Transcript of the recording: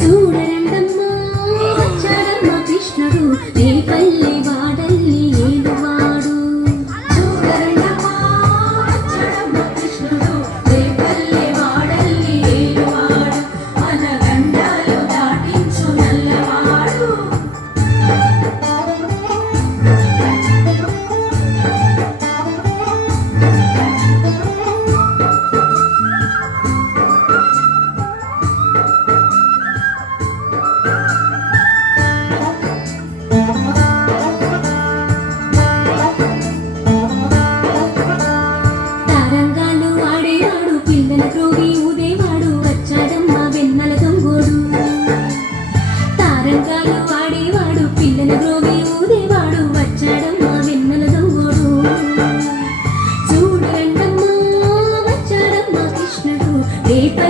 చూడరండమ్మా వచ్చాడమ్మ కృష్ణుడు రేపల్లి వాడల్లి ఏలువాడు. చూడరండమ్మా వచ్చాడమ్మ కృష్ణుడు రేపల్లి వాడల్లి ఏలువాడు. మన గండాలు దాటించు నల్లవాడు. తారంగాలు ఆడేవాడు పిల్లల త్రోవి ఊదేవాడు వచ్చాడమ్మ వెన్నెల దొంగోడు. తారంగాలు ఆడేవాడు పిల్లల త్రోవి ఊదేవాడు వచ్చాడమ్మ వెన్నెల దొంగోడు. చూడండమ్మా వచ్చాడమ్మ కృష్ణుడు రేపల్లి